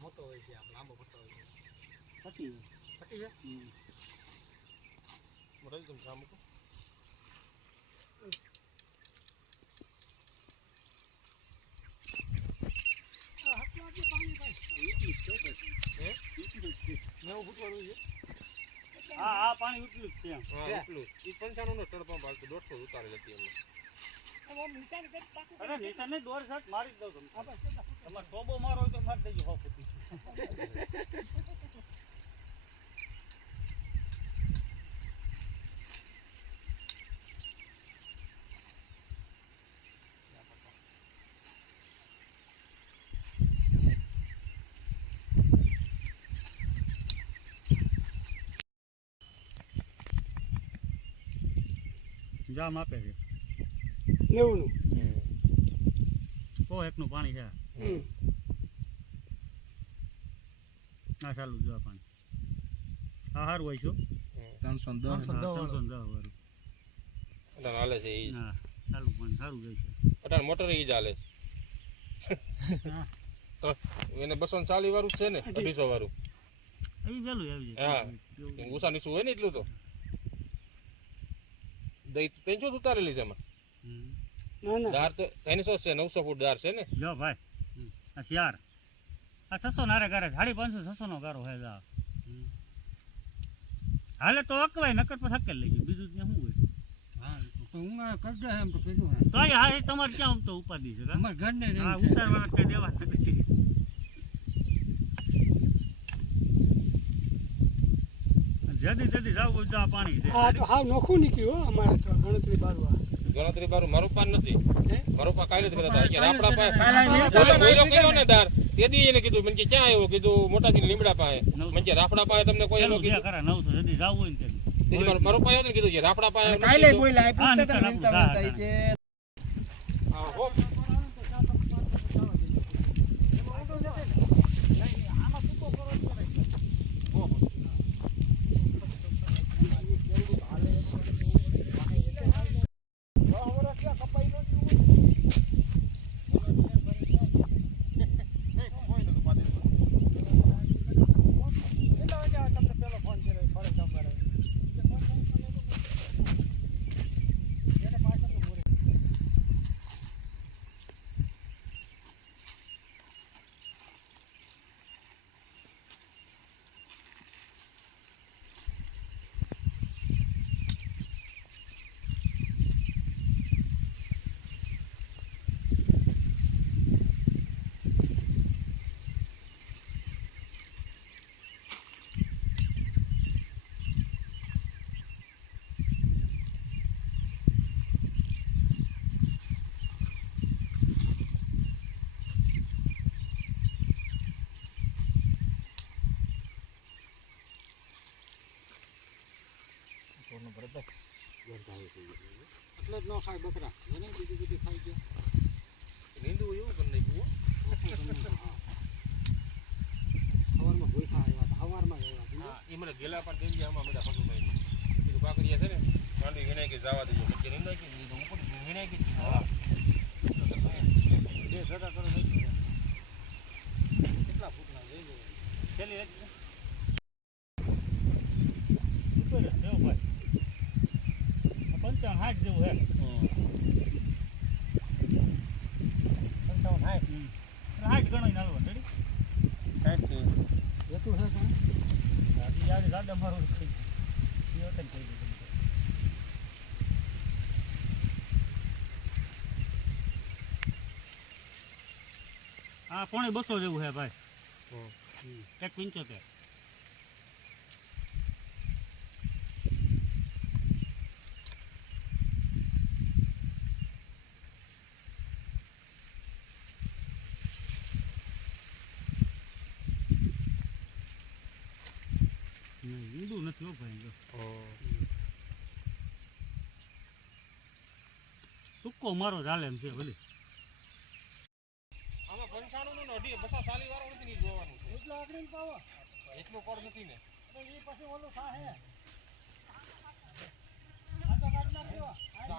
મોટો હોય છે આમ લાંબો પટ્ટો હોય છે પછી પટી છે. મોટા તમે પાણી થાય જ છે એટલું ઈ પંચાણું નો ટણ પંપ દોઢસો ઉતારેલ હતી એમને નિશાન દોઢ સાત મારી જ દઉં તમને. તમારે ટોબો મારો હોય તો મારી દેજો સો જામ આપે છે. નેવું નું સો એકનું પાણી છે? આ ચાલુ જ પાણી. આ સારું હોય છો ત્રણસો દસ. ત્રણસો દસ વાળું. હાલે છે ઈ હા ચાલુ પાણી સારું જાય છે. અટાણ મોટર ઈ જ હાલે. એને બસો ને ચાલીસ વાળું છે ને અઢીસો વાળું. એ વહેલું આવી હા. જાય નીચું હોય ને એટલું તો. દઈ ત્રણસો જ ઉતારેલી છે એમાં. ના તો ત્રણસો છે નવસો ફૂટ દાર છે ને? જો ભાઈ આ શિયાર આ છસો નારે ગારે સાડી પાંચસો છસો નો ગારો હે જા. હાલે તો અકવાય નકર પછી હકેલ લઈ ગયું. બીજું ત્યાં શું હોય? હું આ કરજો એમ તો કીધું હે તો હા તમારે ક્યાં આમ તો ઉપાધિ છે અમારે ઘર ને હા ઉતારવાના કઈ દેવા નથી. જલ્દી જલ્દી જાવ હોય પાણી છે. આ તો હાવ નોખું નીકળ્યું હો અમારે તો ગણતરી બારવા ગણતરી બારું મારું પાન નથી? મારું પા કાલે જ કહેતા કે રાપડા પાસે કર્યો ને દાર. તે દી એને કીધું મને કે ક્યાં આવ્યો? કીધું મોટાજી લીમડા પાસે. મને કે રાફડા પાસે તમને કોઈ એનો કીધું? ખરા? નવસો જલ્દી જાવ હોય ને મારો પાયો ને કીધું કે રાપડા પાસે કાલે બોલ્યા પૂછતા હતા કે હા, હો. એટલે જ ન ખાય બકરા. મને બીજું બધું ખાઈ ગયો. નીંદવું એવું પણ નહીં જુઓ. સવારમાં ભૂખા આવ્યા હતા. સવારમાં જ આવ્યા હતા. એ મને ગેલા પણ દઈ ગયા આમાં બધા પશુભાઈ કીધું કાકરિયા છે ને માંડવી વિનાય કે જવા દેજો. પછી નીંદાય કે હું ઉપર વિનાય કે હા. બે સદા કરો. કેટલા ફૂટના લઈ જાય છેલ્લી એક છે. ઉપર જ છે હો ભાઈ. આ પંચાવન હાથ જેવું હે પંચાવન હાથ. સાઠ ગણો નાલવા રેડી જતું છે તું હજી યાર સાડા મારું ગયું. એ થઈ કહી દીધું. આ પોણે બસો જેવું હે ભાઈ. એક પંચોતેર શું ભાઈ ટૂંકો મારો ચાલે એમ છે ભલે. આમાં પંચાણું નું અઢી બસો સાલી વાળો નથી જોવાનું એટલું આગળ પાવા? એટલું કોડ નથી ને એ પછી ઓલું સાહે.